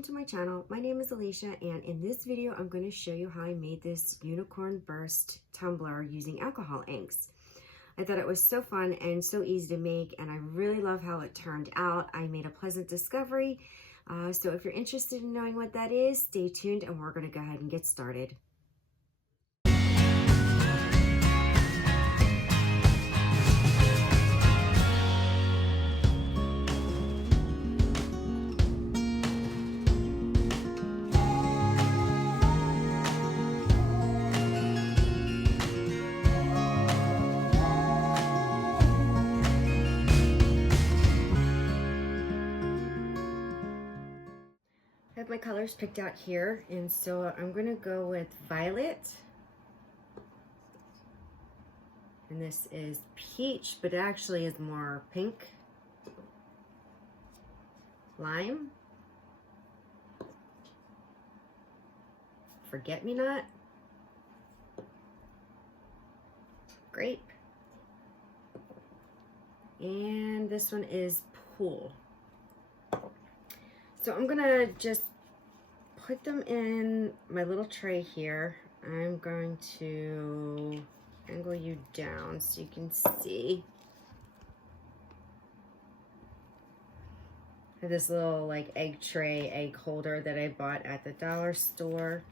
welcome to my channel. My name is Alicia, and in this video I'm going to show you how I made this unicorn burst tumbler using alcohol inks. I thought it was so fun and so easy to make, and I really love how it turned out. I made a pleasant discovery, so if you're interested in knowing what that is, stay tuned and we're going to go ahead and get started. I have my colors picked out here, and so I'm going to go with violet, and this is peach, but it actually is more pink, lime, forget-me-not, grape, and this one is pool. So I'm gonna just put them in my little tray here. I'm going to angle you down so you can see. I have this little like egg tray, egg holder that I bought at the dollar store.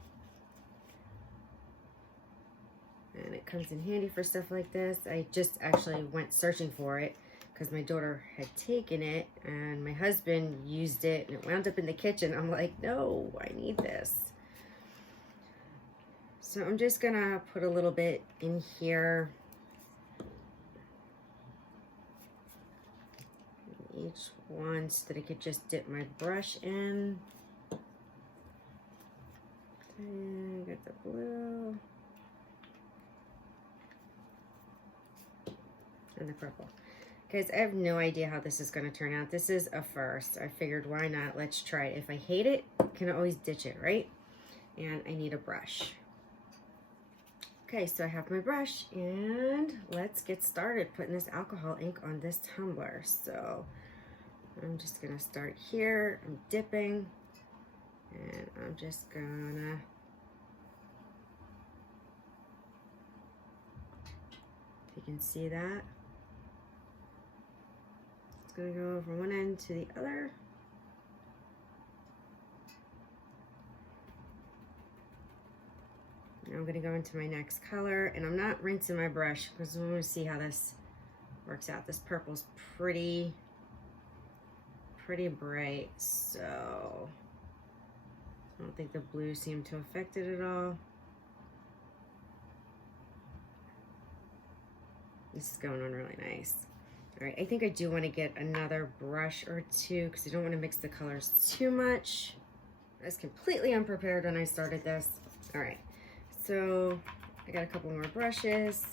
And it comes in handy for stuff like this. I just actually went searching for it because my daughter had taken it and my husband used it and it wound up in the kitchen. I'm like, no, I need this. So I'm just gonna put a little bit in here. Each one so that I could just dip my brush in. And get the blue. And the purple. Guys, I have no idea how this is going to turn out. This is a first. I figured, why not? Let's try it. If I hate it, I can always ditch it, right? And I need a brush. Okay, so I have my brush, and let's get started putting this alcohol ink on this tumbler. So I'm just going to start here. I'm dipping, and I'm just going to if you can see that. Going to go from one end to the other. Now I'm going to go into my next color, and I'm not rinsing my brush because I want to see how this works out. This purple's pretty bright, so I don't think the blue seemed to affect it at all. This is going on really nice. All right, I think I do want to get another brush or two because I don't want to mix the colors too much. I was completely unprepared when I started this. All right, so I got a couple more brushes,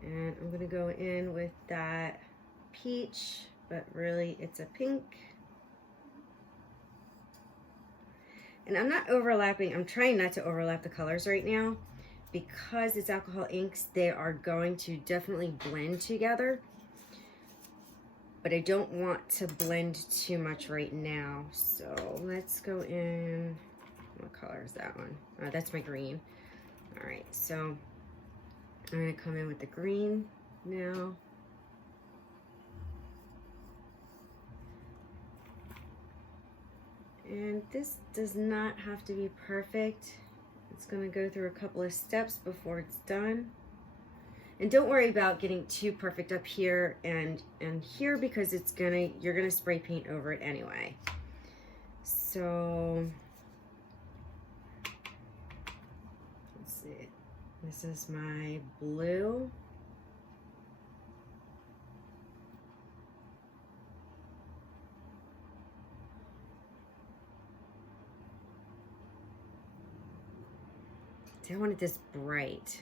and I'm gonna go in with that peach, but really it's a pink. And I'm not overlapping, I'm trying not to overlap the colors right now because it's alcohol inks. They are going to definitely blend together. But I don't want to blend too much right now. So let's go in, what color is that one? Oh, that's my green. All right, so I'm gonna come in with the green now. And this does not have to be perfect. It's gonna go through a couple of steps before it's done. And don't worry about getting too perfect up here and here because you're gonna spray paint over it anyway. So let's see. This is my blue. See, I wanted this bright.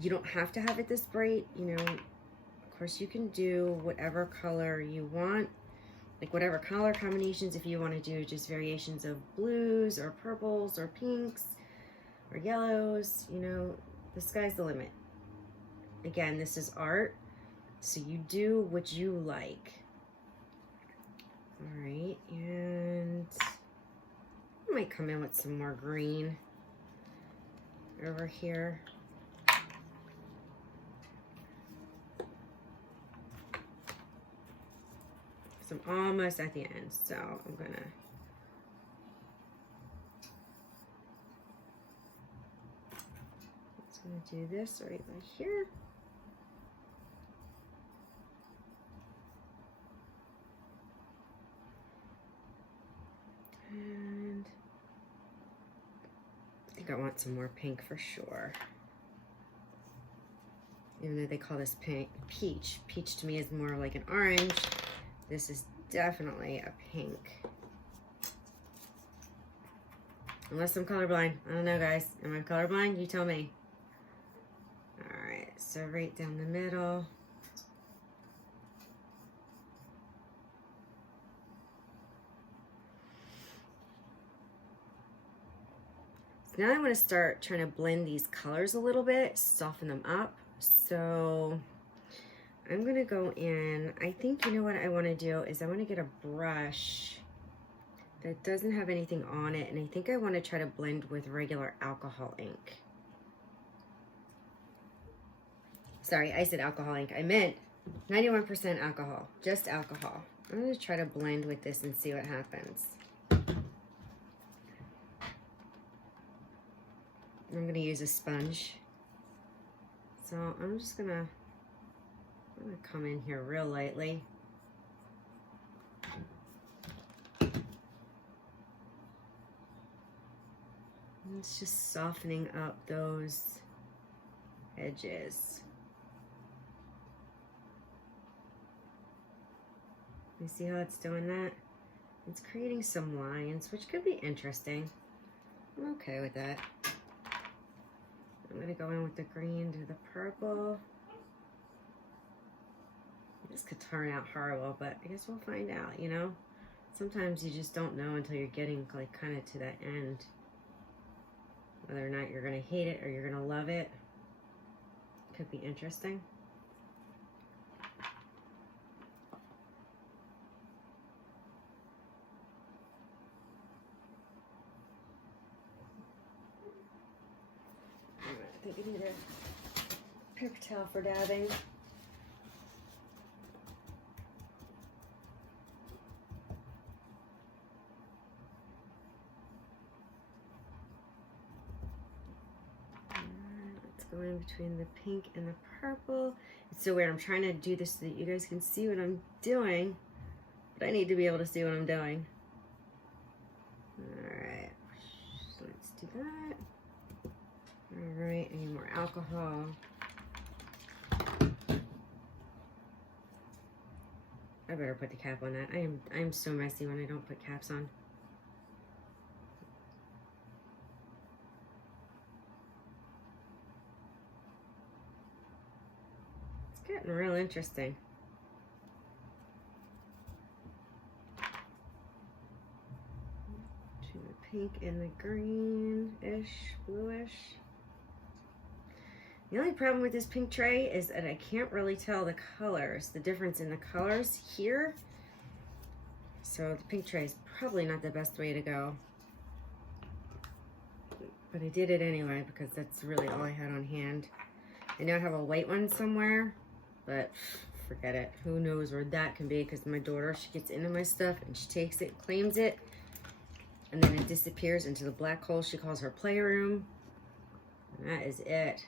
You don't have to have it this bright, you know. Of course, you can do whatever color you want, like whatever color combinations. If you want to do just variations of blues or purples or pinks or yellows, you know, the sky's the limit. Again, this is art, so you do what you like. All right, and might come in with some more green over here. So I'm almost at the end, so I'm gonna do this right here. And I think I want some more pink for sure. Even though they call this pink peach. Peach to me is more like an orange. This is definitely a pink. Unless I'm colorblind. I don't know, guys. Am I colorblind? You tell me. Alright, so right down the middle. So now I want to start trying to blend these colors a little bit, soften them up. So I'm going to go in. I think, you know what I want to do is I want to get a brush that doesn't have anything on it, and I think I want to try to blend with regular alcohol ink. Sorry, I said alcohol ink. I meant 91% alcohol, just alcohol. I'm going to try to blend with this and see what happens. I'm going to use a sponge. So I'm just going to come in here real lightly. It's just softening up those edges. You see how it's doing that? It's creating some lines, which could be interesting. I'm okay with that. I'm going to go in with the green to the purple. This could turn out horrible, but I guess we'll find out, you know? Sometimes you just don't know until you're getting like kind of to that end. Whether or not you're going to hate it or you're going to love it. Could be interesting. I think I need a paper towel for dabbing. Let's go in between the pink and the purple. It's so weird. I'm trying to do this so that you guys can see what I'm doing, but I need to be able to see what I'm doing. Alright, so let's do that. Alright, I need more alcohol. I better put the cap on that. I'm so messy when I don't put caps on. It's getting real interesting. Between the pink and the green-ish, bluish. The only problem with this pink tray is that I can't really tell the colors, the difference in the colors here. So the pink tray is probably not the best way to go. But I did it anyway because that's really all I had on hand. I know I have a white one somewhere, but forget it. Who knows where that can be, because my daughter, she gets into my stuff and she takes it, claims it, and then it disappears into the black hole she calls her playroom. And that is it.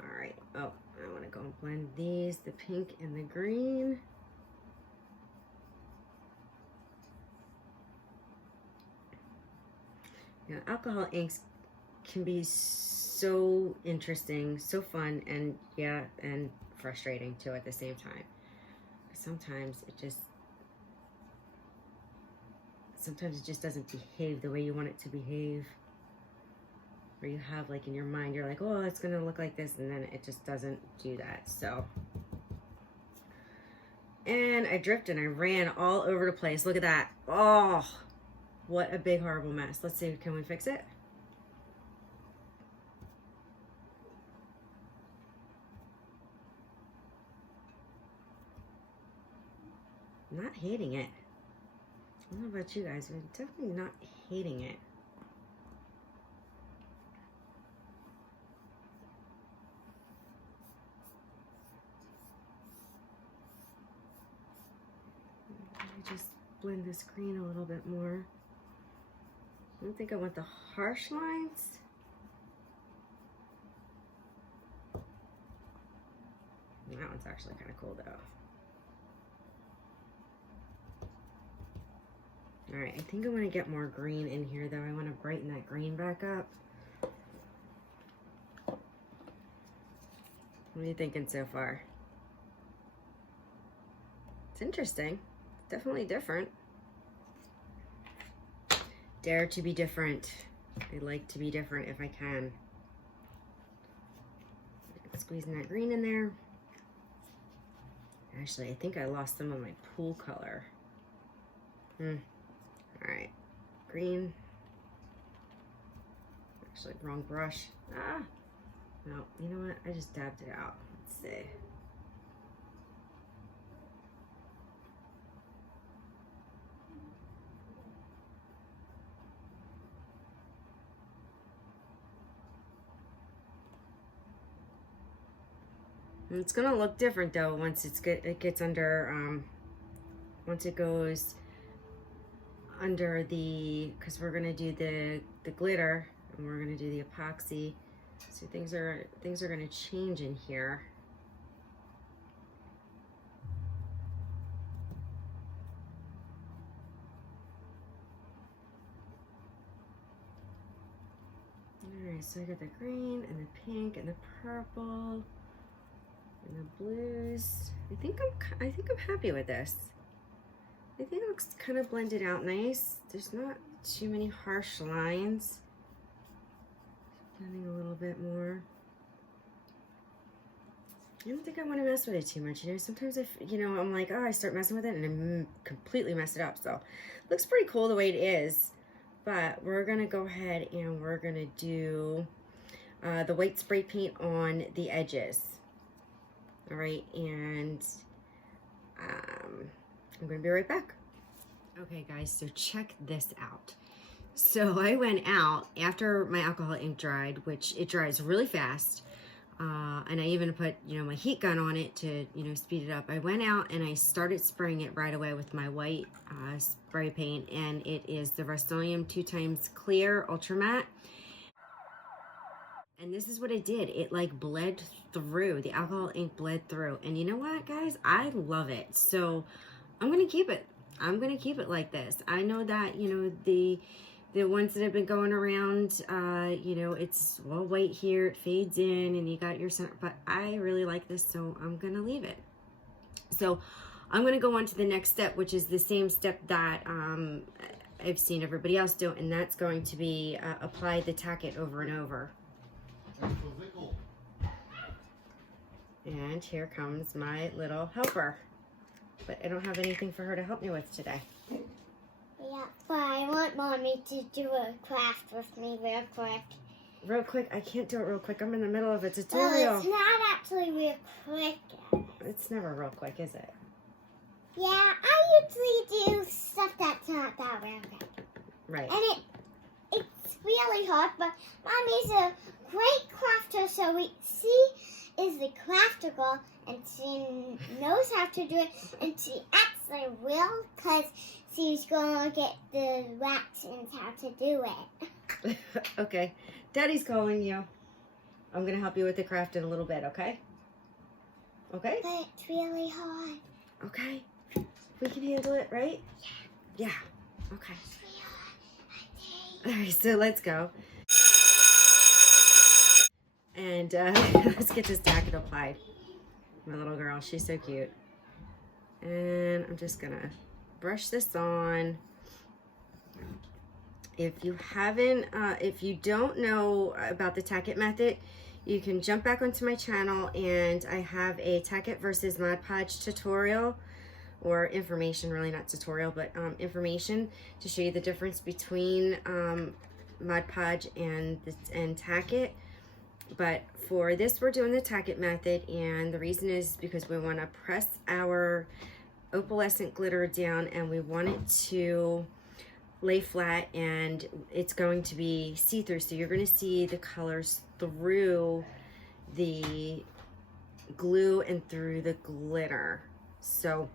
All right, oh, I want to go and blend these, the pink and the green. You know, alcohol inks can be so interesting, so fun, and yeah, and frustrating too at the same time. Sometimes it just doesn't behave the way you want it to behave. Or you have like in your mind, you're like, oh, it's gonna look like this, and then it just doesn't do that. So, and I dripped and I ran all over the place. Look at that. Oh, what a big horrible mess. Let's see, can we fix it? Not hating it. I don't know about you guys, but definitely not hating it. just blend this green a little bit more. I don't think I want the harsh lines. That one's actually kind of cool though. All right, I think I want to get more green in here though. I want to brighten that green back up. What are you thinking so far? It's interesting. Definitely different. Dare to be different. I like to be different if I can. Squeezing that green in there. Actually, I think I lost some of my pool color. All right, green. Actually, wrong brush. Ah, no, you know what? I just dabbed it out. Let's see. And it's gonna look different though once it gets under, once it goes under the, because we're gonna do the glitter and we're gonna do the epoxy. So things are gonna change in here. All right, so I got the green and the pink and the purple and the blues. I think I'm happy with this. I think it looks kind of blended out nice. There's not too many harsh lines. Blending a little bit more. I don't think I want to mess with it too much. You know, sometimes if, you know, I'm like, oh, I start messing with it and I completely mess it up. So it looks pretty cool the way it is. But we're going to go ahead and we're going to do the white spray paint on the edges. All right, and I'm going to be right back. Okay, guys, so check this out. So I went out after my alcohol ink dried, which it dries really fast. And I even put, you know, my heat gun on it to, you know, speed it up. I went out and I started spraying it right away with my white spray paint, and it is the Rust-Oleum 2x Clear Ultra Matte. And this is what it did. It like bled through. The alcohol ink bled through. And you know what, guys? I love it. So I'm going to keep it. I'm going to keep it like this. I know that, you know, the ones that have been going around, you know, it's all white here. It fades in and you got your center. But I really like this, so I'm going to leave it. So I'm going to go on to the next step, which is the same step that I've seen everybody else do. And that's going to be apply the Tack it over and over. And here comes my little helper. But I don't have anything for her to help me with today. Yeah, but I want Mommy to do a craft with me real quick. Real quick? I can't do it real quick. I'm in the middle of a tutorial. Well, it's not actually real quick. It's never real quick, is it? Yeah, I usually do stuff that's not that real quick. Right. And it's really hard, but Mommy's a great crafter, so she is the crafter girl, and she knows how to do it, and she actually will, because she's going to get the directions how to do it. Okay. Daddy's calling you. I'm going to help you with the craft in a little bit, okay? Okay? But it's really hard. Okay. We can handle it, right? Yeah. Yeah. Okay. It's really hard, I think. All right, so let's go. And let's get this Tack it applied. My little girl, she's so cute. And I'm just gonna brush this on. If you haven't, if you don't know about the Tack it method, you can jump back onto my channel, and I have a Tack it versus Mod Podge tutorial, or information, really not tutorial, but information to show you the difference between Mod Podge and Tack it. But for this, we're doing the Tack it method, and the reason is because we want to press our opalescent glitter down, and we want it to lay flat, and it's going to be see-through, so you're going to see the colors through the glue and through the glitter. So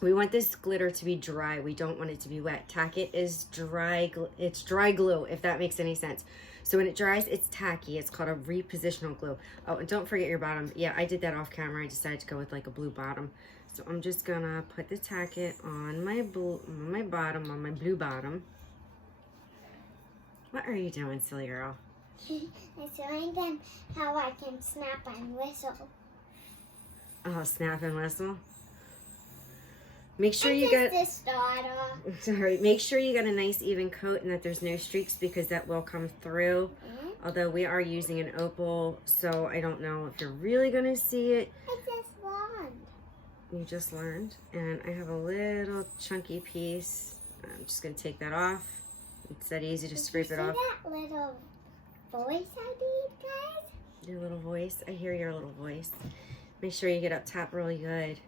We want this glitter to be dry. We don't want it to be wet. Tack It is dry. It's dry glue, if that makes any sense. So when it dries, it's tacky. It's called a repositional glue. Oh, and don't forget your bottom. Yeah, I did that off camera. I decided to go with like a blue bottom. So I'm just gonna put the Tack It on my blue, on my blue bottom. What are you doing, silly girl? I'm showing them how I can snap and whistle. Oh, snap and whistle. Make sure And you just get. the starter. Sorry. Make sure you get a nice even coat and that there's no streaks because that will come through. Although we are using an opal, so I don't know if you're really gonna see it. I just learned. You just learned, and I have a little chunky piece. I'm just gonna take that off. It's that easy to scrape it off. That little voice I did, guys? Your little voice. I hear your little voice. Make sure you get up top really good.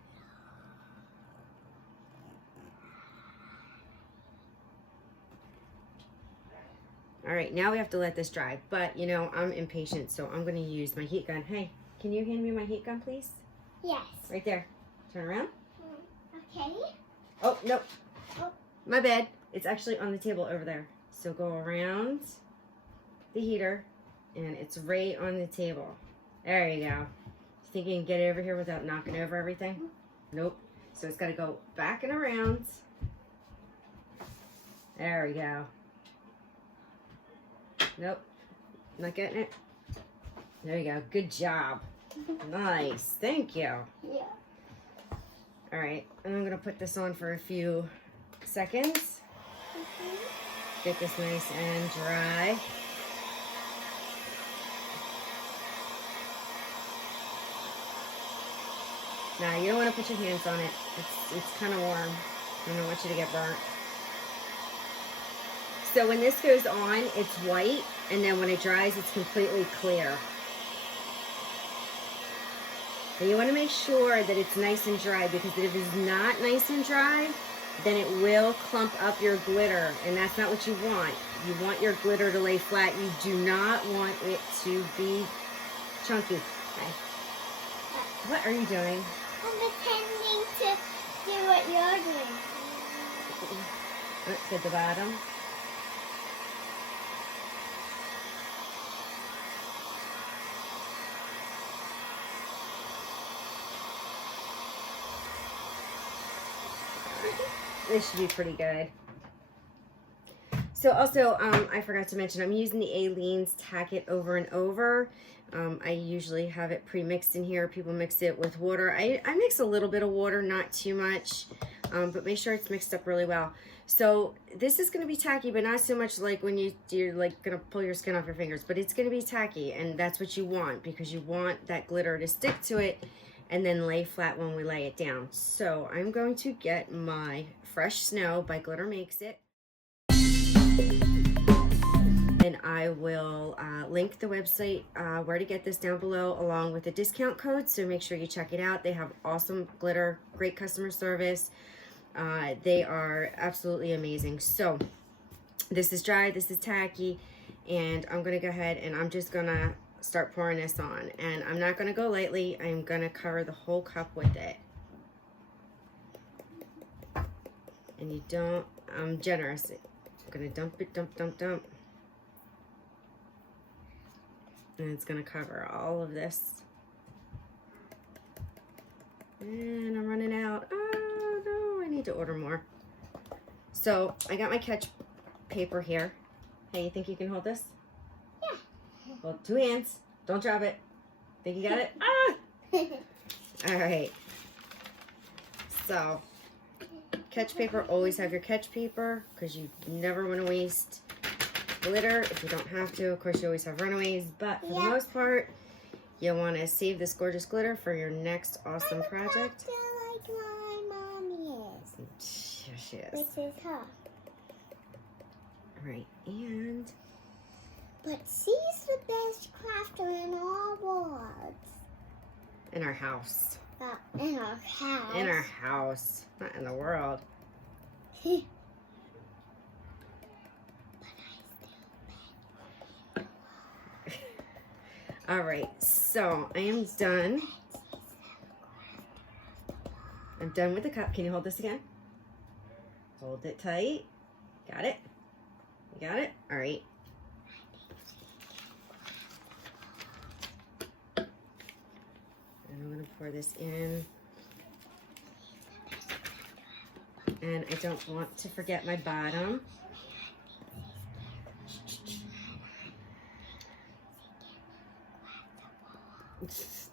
All right, now we have to let this dry, but you know, I'm impatient, so I'm gonna use my heat gun. Hey, can you hand me my heat gun, please? Yes. Right there. Turn around. Okay. Oh, no. Oh. My bad. It's actually on the table over there. So go around the heater, and it's right on the table. There you go. You think you can get it over here without knocking over everything? Nope. So it's got to go back and around. There we go. Nope. Not getting it? There you go. Good job. Nice. Thank you. Yeah. All right. And I'm going to put this on for a few seconds. Get this nice and dry. Now, you don't want to put your hands on it. It's kind of warm. I don't want you to get burnt. So when this goes on, it's white, and then when it dries, it's completely clear. And you want to make sure that it's nice and dry, because if it's not nice and dry, then it will clump up your glitter, and that's not what you want. You want your glitter to lay flat. You do not want it to be chunky. Okay. What are you doing? I'm pretending to do what you're doing. Look at the bottom. This should be pretty good. So also, I forgot to mention, I'm using the Aleene's Tack It over and over. I usually have it pre-mixed in here. People mix it with water. I mix a little bit of water, not too much, but make sure it's mixed up really well. So this is going to be tacky, but not so much like when you're like going to pull your skin off your fingers, but it's going to be tacky, and that's what you want, because you want that glitter to stick to it and then lay flat when we lay it down. So I'm going to get my Fresh Snow by Glitter Makes It. And I will link the website where to get this down below, along with the discount code, so make sure you check it out. They have awesome glitter, great customer service. They are absolutely amazing. So this is dry, this is tacky, and I'm gonna go ahead and I'm just gonna start pouring this on. And I'm not gonna go lightly, I'm gonna cover the whole cup with it. And you don't, I'm generous. I'm gonna dump it, dump, dump, dump. And it's gonna cover all of this. And I'm running out. Oh no, I need to order more. So I got my catch paper here. Hey, you think you can hold this? Yeah. Well, 2 hands. Don't drop it. Think you got it? Ah! All right. So, catch paper, always have your catch paper, because you never want to waste glitter if you don't have to. Of course, you always have runaways, but for the most part, you want to save this gorgeous glitter for your next awesome project. Like my mommy is. Here she is. Which is her. Right, and But she's the best crafter in our world. in our house. In our house. In our house, not in the world. All right, so I am done. I'm done with the cup. Can you hold this again? Hold it tight. Got it? You got it? All right. And I'm going to pour this in. And I don't want to forget my bottom.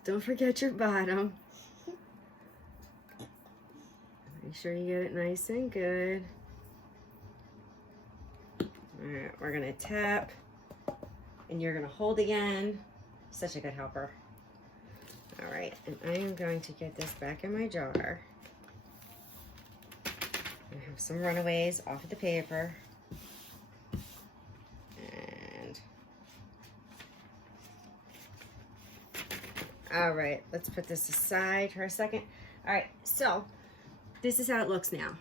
Don't forget your bottom. Make sure you get it nice and good. All right, we're gonna tap, and you're gonna hold again. Such a good helper. All right, and I am going to get this back in my jar. I have some runaways off of the paper. And all right, let's put this aside for a second. All right, so this is how it looks now.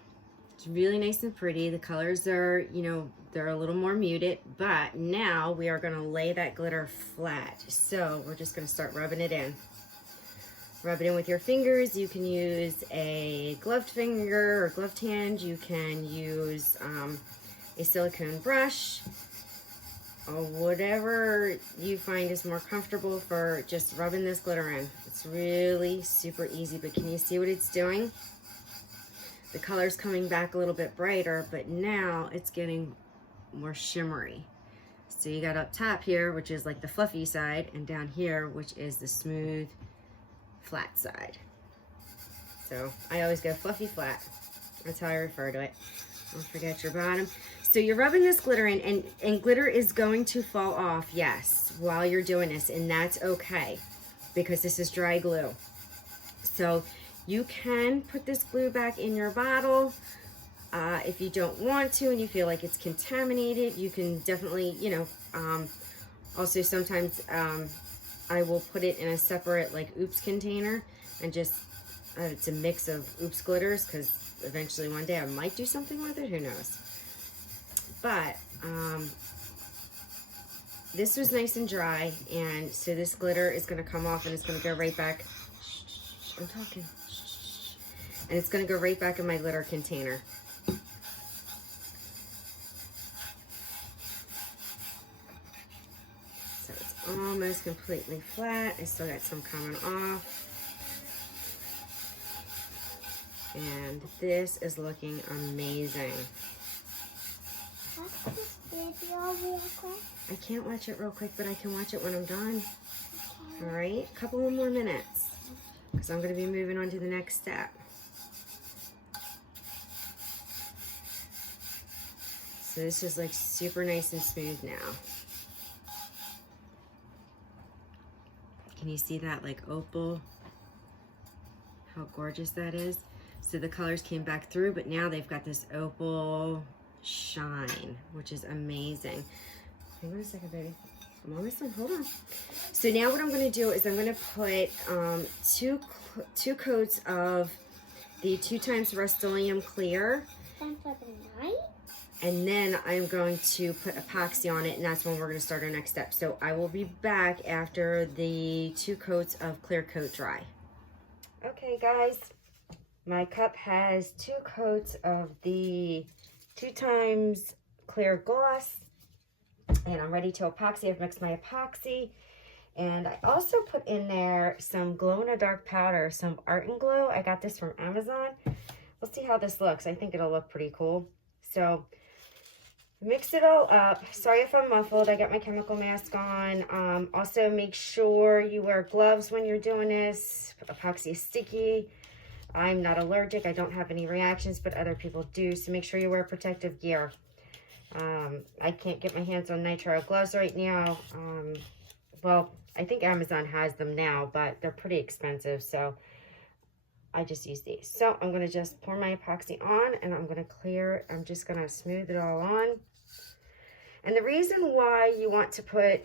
It's really nice and pretty. The colors are, you know, they're a little more muted, but now we are gonna lay that glitter flat. So we're just gonna start rubbing it in. Rub it in with your fingers. You can use a gloved finger or gloved hand. You can use a silicone brush or whatever you find is more comfortable for just rubbing this glitter in. It's really super easy, but can you see what it's doing? The color's coming back a little bit brighter, but now it's getting more shimmery. So you got up top here, which is like the fluffy side, and down here, which is the smooth, flat side. So I always go fluffy flat. That's how I refer to it. Don't forget your bottom. So you're rubbing this glitter in, and glitter is going to fall off, yes, while you're doing this, and that's okay because this is dry glue. So you can put this glue back in your bottle. If you don't want to and you feel like it's contaminated, you can definitely, you know, also sometimes I will put it in a separate like oops container and just, it's a mix of oops glitters because eventually one day I might do something with it, who knows. But this was nice and dry, and so this glitter is going to come off and it's going to go right back. I'm talking. And it's going to go right back in my glitter container. So it's almost completely flat. I still got some coming off. And this is looking amazing. Watch this video real quick. I can't watch it real quick, but I can watch it when I'm done. Okay. All right, a couple of more minutes because I'm going to be moving on to the next step. So this is like super nice and smooth now. Can you see that like opal? How gorgeous that is. So the colors came back through, but now they've got this opal shine, which is amazing. Hang on a second, baby. I'm almost done. Hold on. So now what I'm going to do is I'm going to put two coats of the 2x Rust-Oleum clear. And then I'm going to put epoxy on it, and that's when we're going to start our next step. So I will be back after the 2 coats of clear coat dry. Okay, guys. My cup has 2 coats of the 2x clear gloss, and I'm ready to epoxy. I've mixed my epoxy, and I also put in there some glow-in-the-dark powder, some Art and Glow. I got this from Amazon. We'll see how this looks. I think it'll look pretty cool. So mix it all up. Sorry if I'm muffled. I got my chemical mask on. Also, make sure you wear gloves when you're doing this. Epoxy is sticky. I'm not allergic. I don't have any reactions, but other people do. So make sure you wear protective gear. I can't get my hands on nitrile gloves right now. Well, I think Amazon has them now, but they're pretty expensive. So I just use these. So I'm going to just pour my epoxy on, and I'm going to clear. I'm just going to smooth it all on. And the reason why you want to put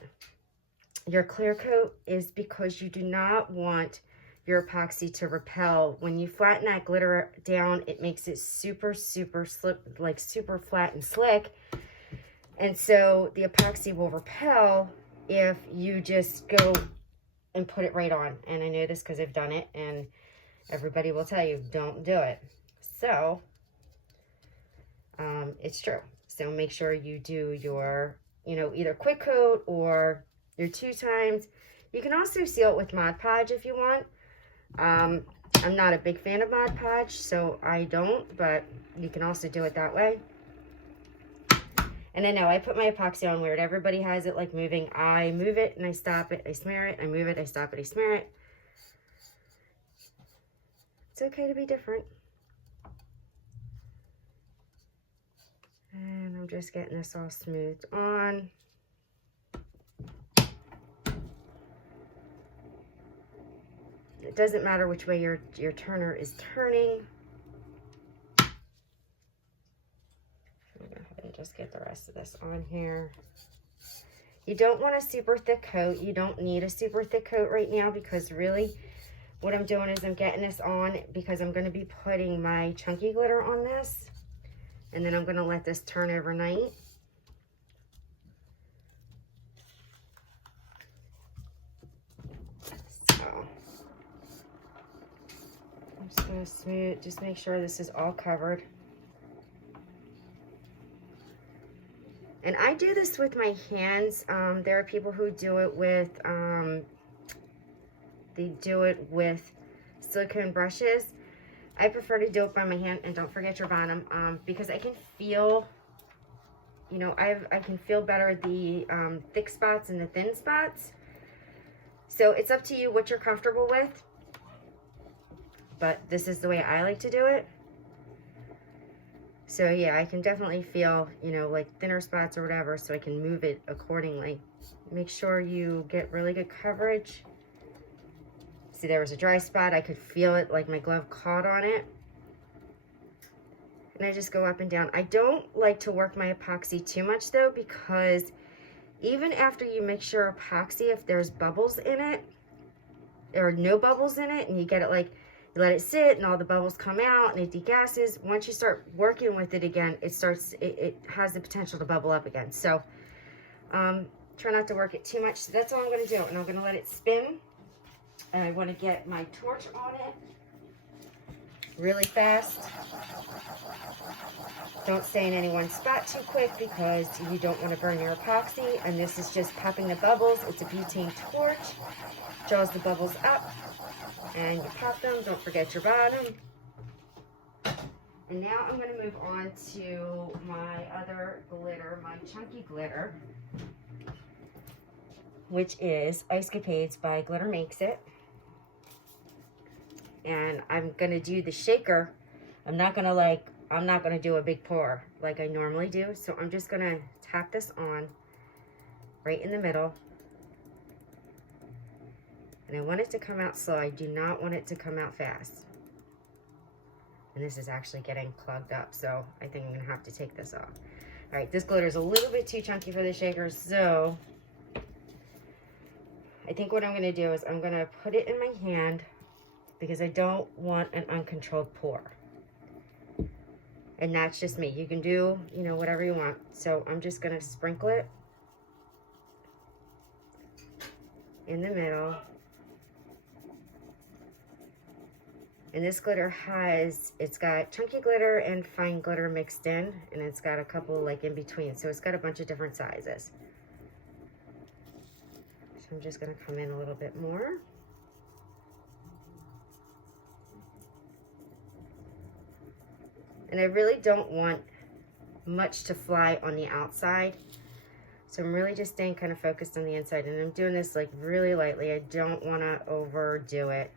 your clear coat is because you do not want your epoxy to repel. When you flatten that glitter down, it makes it super flat and slick. And so the epoxy will repel if you just go and put it right on. And I know this because I've done it, and Everybody will tell you, don't do it. So, it's true. So make sure you do your, either quick coat or your 2 times. You can also seal it with Mod Podge if you want. I'm not a big fan of Mod Podge, so I don't, but you can also do it that way. And I know I put my epoxy on weird. Everybody has it like moving. I move it and I stop it. I smear it. I move it. I stop it. I smear it. It's okay to be different. And I'm just getting this all smoothed on. It doesn't matter which way your turner is turning. I'm gonna go ahead and just get the rest of this on here. You don't want a super thick coat. You don't need a super thick coat right now, because really what I'm doing is I'm getting this on because I'm going to be putting my chunky glitter on this, and then I'm going to let this turn overnight. So I'm just going to smooth, just make sure this is all covered. And I do this with my hands. There are people who do it with, they do it with silicone brushes. I prefer to do it by my hand, and don't forget your bottom, because I can feel, I can feel better the thick spots and the thin spots. So it's up to you what you're comfortable with, but this is the way I like to do it. So yeah, I can definitely feel, like thinner spots or whatever, so I can move it accordingly. Make sure you get really good coverage. See, there was a dry spot. I could feel it, like my glove caught on it. And I just go up and down. I don't like to work my epoxy too much though, because even after you mix your epoxy, if there's bubbles in it, or no bubbles in it, and you get it like, you let it sit and all the bubbles come out and it degasses, once you start working with it again, it has the potential to bubble up again. So try not to work it too much. So that's all I'm going to do, and I'm going to let it spin. And I want to get my torch on it really fast. Don't stay in any one spot too quick, because you don't want to burn your epoxy. And this is just popping the bubbles. It's a butane torch. Draws the bubbles up. And you pop them. Don't forget your bottom. And now I'm going to move on to my other glitter, my chunky glitter, which is Ice Capades by Glitter Makes It. And I'm going to do the shaker. I'm not going to do a big pour like I normally do. So I'm just going to tap this on right in the middle. And I want it to come out slow. I do not want it to come out fast. And this is actually getting clogged up, so I think I'm going to have to take this off. All right, this glitter is a little bit too chunky for the shaker, so I think what I'm going to do is I'm going to put it in my hand, because I don't want an uncontrolled pour. And that's just me. You can do, whatever you want. So I'm just going to sprinkle it in the middle. And this glitter it's got chunky glitter and fine glitter mixed in, and it's got a couple like in between. So it's got a bunch of different sizes. So I'm just going to come in a little bit more. And I really don't want much to fly on the outside. So I'm really just staying kind of focused on the inside. And I'm doing this like really lightly. I don't want to overdo it.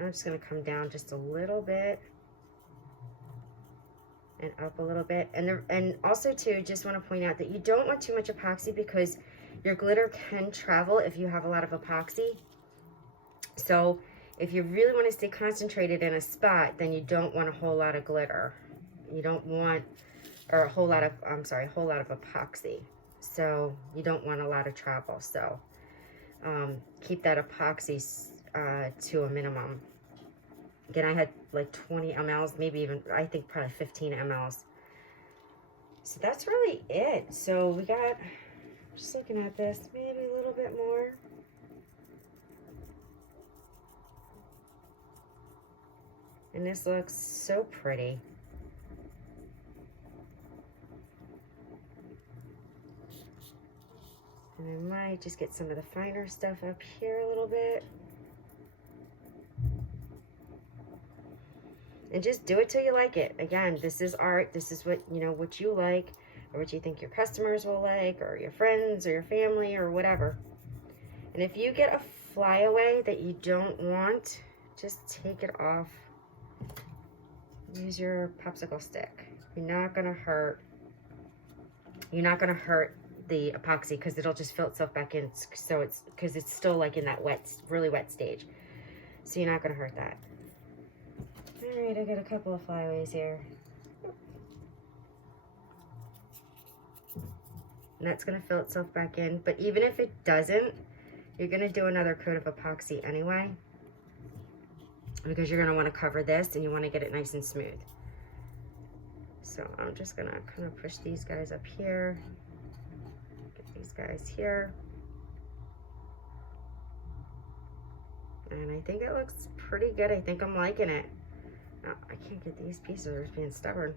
I'm just going to come down just a little bit and up a little bit. And also too, just want to point out that you don't want too much epoxy, because your glitter can travel if you have a lot of epoxy. So if you really want to stay concentrated in a spot, then you don't want a whole lot of glitter. You don't want, or a whole lot of epoxy. So you don't want a lot of travel. So keep that epoxy to a minimum. Again, I had like 20 mLs, maybe even, I think probably 15 mLs. So that's really it. So we got, just looking at this, maybe a little bit more. And this looks so pretty. And I might just get some of the finer stuff up here a little bit. And just do it till you like it. Again, this is art. This is what, you know, what you like, or what you think your customers will like, or your friends, or your family, or whatever. And if you get a flyaway that you don't want, just take it off. Use your popsicle stick. You're not gonna hurt the epoxy, because it'll just fill itself back in. So it's because it's still like in that wet, really wet stage. So you're not gonna hurt that. All right, I got a couple of flyaways here. And that's gonna fill itself back in. But even if it doesn't, you're gonna do another coat of epoxy anyway, because you're gonna wanna cover this and you wanna get it nice and smooth. So I'm just gonna kind of push these guys up here, get these guys here. And I think it looks pretty good. I think I'm liking it. Oh, I can't get these pieces, they're being stubborn.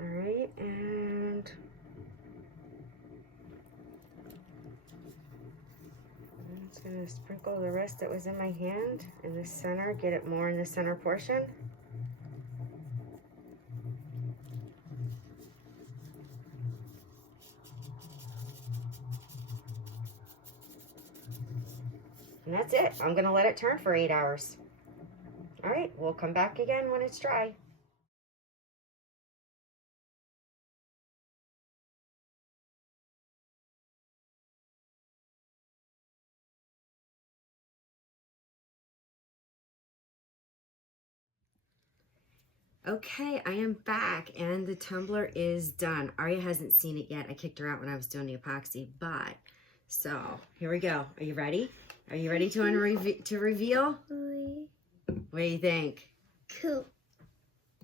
All right, and I'm just gonna sprinkle the rest that was in my hand in the center, get it more in the center portion. And that's it. I'm gonna let it turn for 8 hours. All right, we'll come back again when it's dry. Okay, I am back and the tumbler is done. Aria hasn't seen it yet. I kicked her out when I was doing the epoxy, but so here we go. Are you ready? Are you ready to reveal? What do you think? Cool.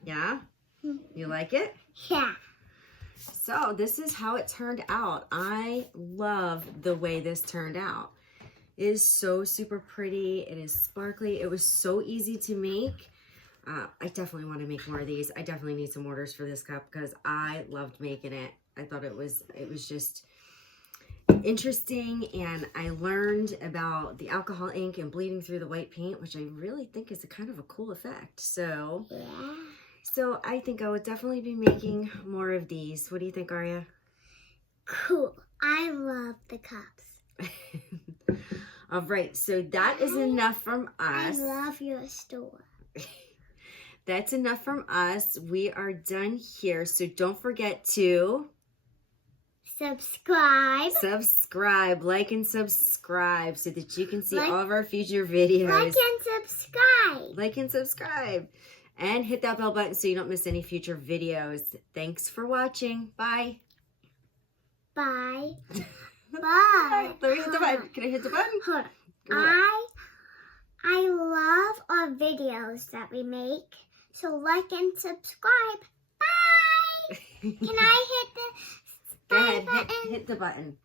Yeah? You like it? Yeah. So this is how it turned out. I love the way this turned out. It is so super pretty. It is sparkly. It was so easy to make. I definitely want to make more of these. I definitely need some orders for this cup because I loved making it. I thought it was just interesting, and I learned about the alcohol ink and bleeding through the white paint, which I really think is a kind of a cool effect. So, so I think I would definitely be making more of these. What do you think, Aria? Cool. I love the cups. All right, so that is enough from us. I love your store. That's enough from us. We are done here. So don't forget to subscribe, like and subscribe so that you can see all of our future videos. Like and subscribe. And hit that bell button so you don't miss any future videos. Thanks for watching. Bye. Bye. Bye. Let me hit the button. Can I hit the button? Hold on. I love our videos that we make. So like and subscribe. Bye. Can I hit the Go ahead. button? Hit the button.